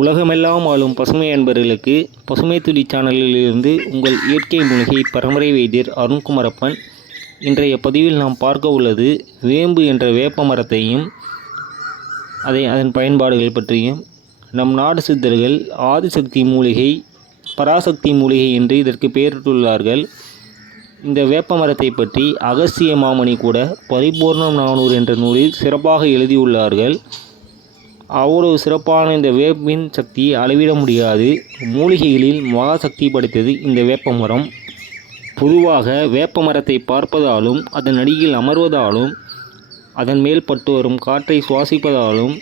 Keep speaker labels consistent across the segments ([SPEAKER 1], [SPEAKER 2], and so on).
[SPEAKER 1] உலகமெல்லாம் வாழும் பசுமை அன்பர்களுக்கு பசுமை துளி சேனலிலிருந்து உங்கள் இயற்கை மூலிகை பரம்பரை வைத்தியர் அருண்குமரப்பன். இன்றைய பதிவில் நாம் பார்க்க உள்ளது வேம்பு என்ற வேப்ப மரத்தையும் அதை அதன் பயன்பாடுகள் பற்றியும். நம் நாடு சித்தர்கள் ஆதிசக்தி மூலிகை பராசக்தி மூலிகை என்று இதற்கு பெயரிட்டுள்ளார்கள். இந்த வேப்ப மரத்தை பற்றி அகஸ்திய மாமணி கூட பரிபூர்ணம் நானூறு என்ற நூலில் சிறப்பாக எழுதியுள்ளார்கள். அவ்வளவு சிறப்பான இந்த வேப்பின் சக்தியை அளவிட முடியாது. மூலிகைகளில் மகாசக்தி படைத்தது இந்த வேப்ப மரம் பொதுவாக வேப்ப மரத்தை பார்ப்பதாலும் அதன் அடியில் அமர்வதாலும் அதன் மேல் பட்டு வரும் காற்றை சுவாசிப்பதாலும்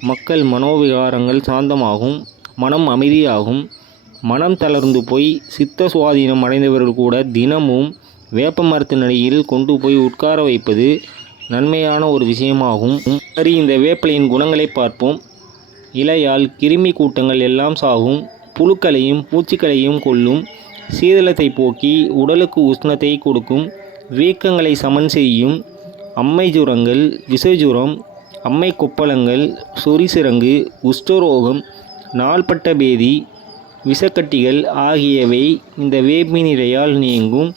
[SPEAKER 1] மக்கள் மனோவிகாரங்கள் சாந்தமாகும் மனம் அமைதியாகும். மனம் தளர்ந்து போய் சித்த சுவாதீனம் அடைந்தவர்கள் கூட தினமும் வேப்ப மரத்தின் அடியில் கொண்டு போய் உட்கார வைப்பது நன்மையான ஒரு விஷயமாகும். சரி இந்த வேப்பிலையின் குணங்களை பார்ப்போம். இலையால் கிருமி கூட்டங்கள் எல்லாம் சாகும். புழுக்களையும் பூச்சிகளையும் கொல்லும். சீதளத்தை போக்கி உடலுக்கு உஷ்ணத்தை கொடுக்கும். வீக்கங்களை சமன் செய்யும். அம்மை ஜுரங்கள் விசஜுரம் அம்மை கொப்பளங்கள் சொரிசிறங்கு உஷ்டரோகம் நாள்பட்ட பேதி விஷக்கட்டிகள் ஆகியவை இந்த வேப்பினிலையால் நீங்கும்.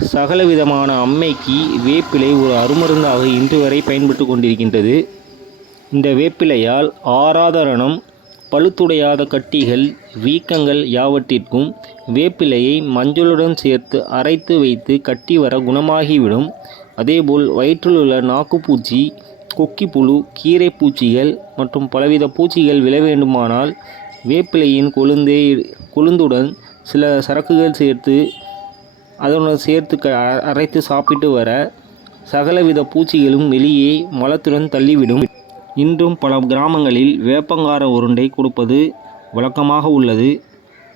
[SPEAKER 1] சகலவிதமான அம்மைக்கு வேப்பிலை ஒரு அருமருந்தாக இன்று வரை பயன்பட்டு கொண்டிருக்கின்றது. இந்த வேப்பிலையால் ஆராதரணம் பழுத்துடையாத கட்டிகள் வீக்கங்கள் யாவற்றிற்கும் வேப்பிலையை மஞ்சளுடன் சேர்த்து அரைத்து வைத்து கட்டி வர குணமாகிவிடும். அதேபோல் வயிற்றிலுள்ள நாக்குப்பூச்சி கொக்கிப்புழு கீரை பூச்சிகள் மற்றும் பலவித பூச்சிகள் விழ வேண்டுமானால் வேப்பிலையின் கொழுந்தே கொழுந்துடன் சில சரக்குகள் சேர்த்து அதனுடன் சேர்த்து க அரைத்து சாப்பிட்டு வர சகலவித பூச்சிகளும் வெளியே மலத்துடன் தள்ளிவிடும். இன்றும் பல கிராமங்களில் வேப்பங்கார உருண்டை கொடுப்பது வழக்கமாக உள்ளது.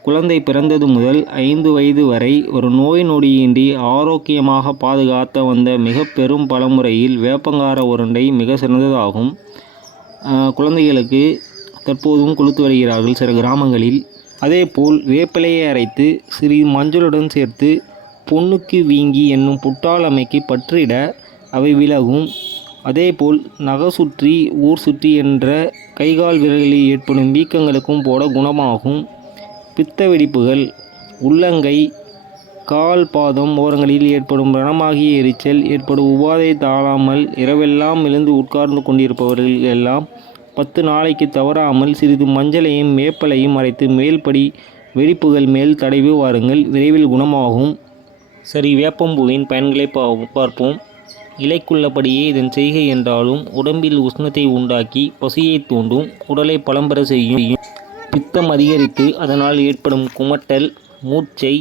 [SPEAKER 1] குழந்தை பிறந்தது முதல் ஐந்து வயது வரை ஒரு நோய் நொடியின்றி ஆரோக்கியமாக பாதுகாத்த வந்த மிக பெரும் பலமுறையில் வேப்பங்கார உருண்டை மிக சிறந்ததாகும். குழந்தைகளுக்கு தற்போதும் கொடுத்து வருகிறார்கள் சில கிராமங்களில். அதேபோல் வேப்பிலையை அரைத்து சிறிது மஞ்சளுடன் சேர்த்து பொண்ணுக்கு வீங்கி என்னும் புட்டாளமைக்கு பற்றிட அவை விலகும். அதேபோல் நகை சுற்றி ஊர் சுற்றி என்ற கைகால் விரல்களில் ஏற்படும் வீக்கங்களுக்கும் போட குணமாகும். பித்த வெடிப்புகள் உள்ளங்கை கால் பாதம் ஓரங்களில் ஏற்படும் ரணமாகிய எரிச்சல் ஏற்படும் உபாதை தாழாமல் இரவெல்லாம் எழுந்து உட்கார்ந்து கொண்டிருப்பவர்கள் எல்லாம் பத்து நாளைக்கு தவறாமல் சிறிது மஞ்சளையும் வேப்பலையும் அரைத்து மேல்படி வெடிப்புகள் மேல் தடவி வாருங்கள். விரைவில் குணமாகும். சரி வேப்பம்பூவின் பயன்களை பா பார்ப்போம். இலைக்குள்ளபடியே இதன் செய்கை என்றாலும் உடம்பில் உஷ்ணத்தை உண்டாக்கி பசியை தூண்டும் உடலை பலம்பெற செய்யும். பித்தம் அதிகரித்து அதனால் ஏற்படும் குமட்டல் மூச்சை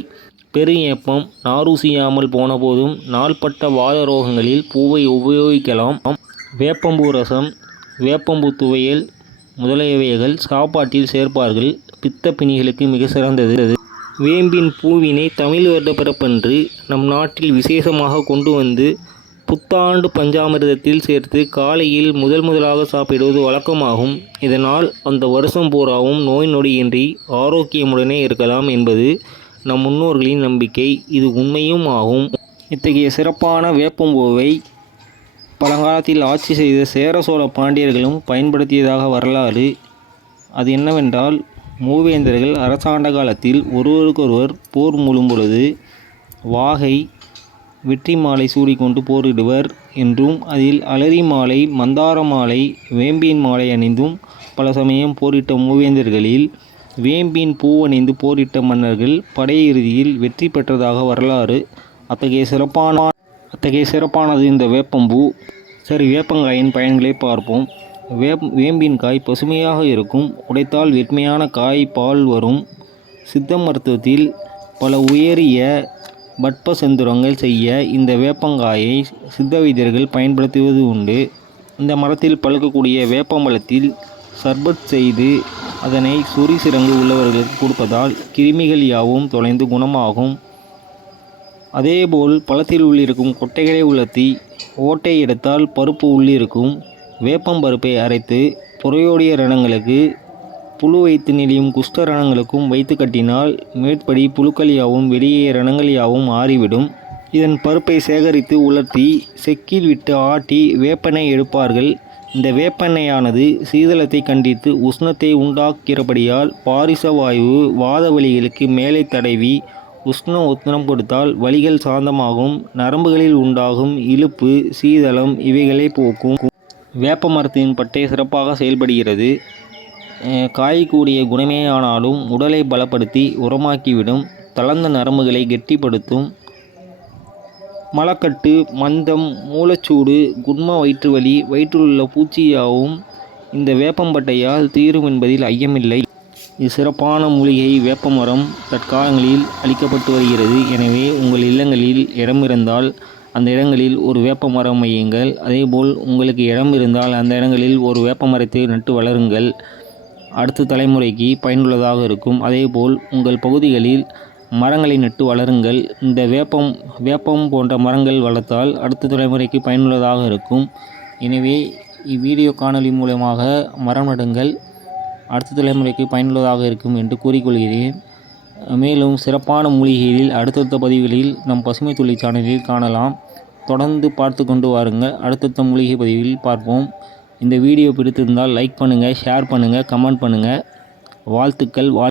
[SPEAKER 1] பெருஏப்பம் நாரூசியாமல் போன போதும் நாள்பட்ட வாத ரோகங்களில் பூவை உபயோகிக்கலாம். வேப்பம்பூ ரசம் வேப்பம்பூ துவையல் முதலியவைகள் சாப்பாட்டில் சேர்ப்பார்கள். பித்த பிணிகளுக்கு மிக சிறந்தது. வேம்பின் பூவினை தமிழ் வருடப்பிறப்பன்று நம் நாட்டில் விசேஷமாக கொண்டு வந்து புத்தாண்டு பஞ்சாமிர்தத்தில் சேர்த்து காலையில் முதல் முதலாக சாப்பிடுவது வழக்கமாகும். இதனால் அந்த வருஷம் பூராவும் நோய் நொடியின்றி ஆரோக்கியமுடனே இருக்கலாம் என்பது நம் முன்னோர்களின் நம்பிக்கை. இது உண்மையும் ஆகும். இத்தகைய சிறப்பான வேப்பம்பூவை பழங்காலத்தில் ஆட்சி செய்த சேர சோழ பாண்டியர்களும் பயன்படுத்தியதாக வரலாறு. அது என்னவென்றால் மூவேந்தர்கள் அரசாண்ட காலத்தில் ஒருவருக்கொருவர் போர் மூழும் பொழுது வாகை வெற்றி மாலை சூடிக்கொண்டு போரிடுவர் என்றும் அதில் அலரி மாலை மந்தார மாலை வேம்பின் மாலை அணிந்தும் பல சமயம் போரிட்ட மூவேந்தர்களில் வேம்பின் பூ அணிந்து போரிட்ட மன்னர்கள் படையிறுதியில் வெற்றி பெற்றதாக வரலாறு. அத்தகைய சிறப்பான அத்தகைய சிறப்பானது இந்த வேப்பம்பூ. சரி வேப்பங்காயின் பயன்களை பார்ப்போம். வேப் வேம்பின் காய் பசுமையாக இருக்கும். உடைத்தால் வெண்மையான காய் பால் வரும். சித்த மருத்துவத்தில் பல உயரிய பட்ப செந்துரங்கள் செய்ய இந்த வேப்பங்காயை சித்த வைத்தியர்கள் பயன்படுத்துவது உண்டு. இந்த மரத்தில் பழுக்கக்கூடிய வேப்பம்பழத்தில் சர்பத் செய்து அதனை சொறி சிறங்கு உள்ளவர்களுக்கு கொடுப்பதால் கிருமிகள் யாவும் தொலைந்து குணமாகும். அதேபோல் பழத்தில் உள்ளிருக்கும் கொட்டைகளை உலர்த்தி ஓட்டை எடுத்தால் பருப்பு உள்ளிருக்கும். வேப்பம் பருப்பை அரைத்து புறையோடிய ரணங்களுக்கு புழு வைத்து நெளியும் குஷ்ட ரணங்களுக்கும் வைத்து கட்டினால் மேற்படி புழுக்கள் யாவும் வெளியே ரணங்கள் யாவும் ஆறிவிடும் இதன் பருப்பை சேகரித்து உலர்த்தி செக்கில் விட்டு ஆட்டி வேப்பனை எடுப்பார்கள். இந்த வேப்பெண்ணெயானது சீதளத்தை கண்டித்து உஷ்ணத்தை உண்டாக்கிறபடியால் பாரிச வாயு வாத வலிகளுக்கு மேலே தடவி உஷ்ண உத்தரம் கொடுத்தால் வலிகள் சாந்தமாகும் நரம்புகளில் உண்டாகும் இழுப்பு சீதளம் இவைகளை போக்கும். வேப்ப மரத்தின் பட்டை சிறப்பாக செயல்படுகிறது. காயக்கூடிய குணமேயானாலும் குணமே ஆனாலும் உடலை பலப்படுத்தி உரமாக்கிவிடும். தளர்ந்த நரம்புகளை கெட்டிப்படுத்தும். மலக்கட்டு மந்தம் மூலச்சூடு குண்ம வயிற்று வலி வயிற்றிலுள்ள பூச்சியாகவும் இந்த வேப்பம்பட்டையால் தீரும் என்பதில் ஐயமில்லை. இது சிறப்பான மூலிகை வேப்பமரம் தற்காலங்களில் அளிக்கப்பட்டு வருகிறது. எனவே உங்கள் இல்லங்களில் இடமிருந்தால் அந்த இடங்களில் ஒரு வேப்ப மரம் வையுங்கள் அதேபோல் உங்களுக்கு இடம் இருந்தால் அந்த இடங்களில் ஒரு வேப்ப மரத்தை நட்டு வளருங்கள். அடுத்த தலைமுறைக்கு பயனுள்ளதாக இருக்கும். அதேபோல் உங்கள் பகுதிகளில் மரங்களை நட்டு வளருங்கள். இந்த வேப்பம் வேப்பம் போன்ற மரங்கள் வளர்த்தால் அடுத்த தலைமுறைக்கு பயனுள்ளதாக இருக்கும். எனவே இவ்வீடியோ காணொளி மூலமாக மரம் நடுங்கள். அடுத்த தலைமுறைக்கு பயனுள்ளதாக இருக்கும் என்று கூறிக்கொள்கிறேன். மேலும் சிறப்பான மூலிகைகளில் அடுத்தடுத்த பதிவுகளில் நம் பசுமை துளி சேனலில் காணலாம். தொடர்ந்து பார்த்து கொண்டு வாருங்கள் அடுத்தடுத்த மூலிகை பதிவில் பார்ப்போம். இந்த வீடியோ பிடித்திருந்தால் லைக் பண்ணுங்கள் ஷேர் பண்ணுங்கள் கமெண்ட் பண்ணுங்கள் வாழ்த்துக்கள் வாழ்